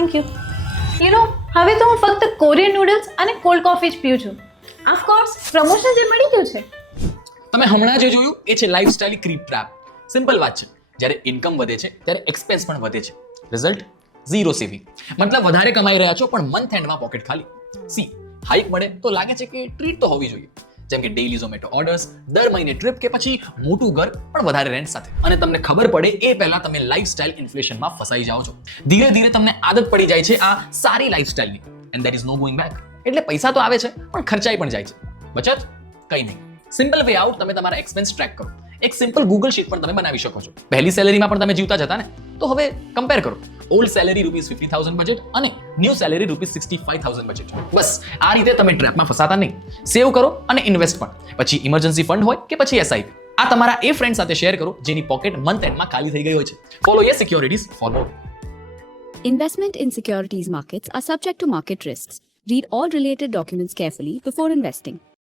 Thank you. You know હવે તો હું ફક્ત કોરિયન નૂડલ્સ અને કોલ્ડ કોફી જ પીઉં છું. ઓફકોર્સ પ્રમોશન જે મળી ગયું છે. તમે હમણાં જે જોયું એ છે લાઈફસ્ટાઈલ ક્રીપ ટ્રેપ સિમ્પલ વાત છે. જ્યારે ઇન્કમ વધે છે, ત્યારે એક્સપેન્સ પણ વધે છે. રિઝલ્ટ ઝીરો સેવિંગ મતલબ વધારે કમાઈ રહ્યા છો, પણ મંથ એન્ડમાં પોકેટ ખાલી. સી હાઈક મળે તો લાગે છે કે ટ્રીટ તો હોવી જોઈએ. જેમ કે ડેઈલી ઝોમેટો ઓર્ડર્સ દર મહિને ટ્રીપ કે પછી મોટું ઘર પણ વધારે રેન્ટ સાથે. અને તમને ખબર પડે, એ પહેલા તમે લાઈફસ્ટાઈલ ઇન્ફ્લેશનમાં ફસાઈ જાઓ છો. ધીરે ધીરે તમને આદત પડી જાય છે આ સારી લાઈફસ્ટાઈલની and there is no going back એટલે પૈસા તો આવે છે, પણ ખર્ચાઈ પણ જાય છે. બચત? કંઈ નહીં. સિમ્પલ વે આઉટ તમે તમારા એક્સપેન્સ ટ્રેક કરો. એક સિમ્પલ ગૂગલ શીટ પણ તમે બનાવી શકો છો. પહેલી સેલેરીમાં પણ તમે જીવતા જતા ને. તો હવે કમ્પેર કરો. Old salary rupees fifty thousand budget અને new salary rupees sixty five thousand budget બસ, આ રીતે તમે ટ્રેપમાં ફસાતા નહીં. સેવ કરો અને ઇન્વેસ્ટ પણ. પછી ઇમરજન્સી ફંડ હોય કે પછી એસઆઈપી આ તમારા એ ફ્રેન્ડ સાથે શેર કરો જેની પોકેટ મંથ એન્ડમાં ખાલી થઈ ગઈ હોય છે. ફોલો યે securities for more investment in securities markets are subject to market risk read all related documents carefully before investing.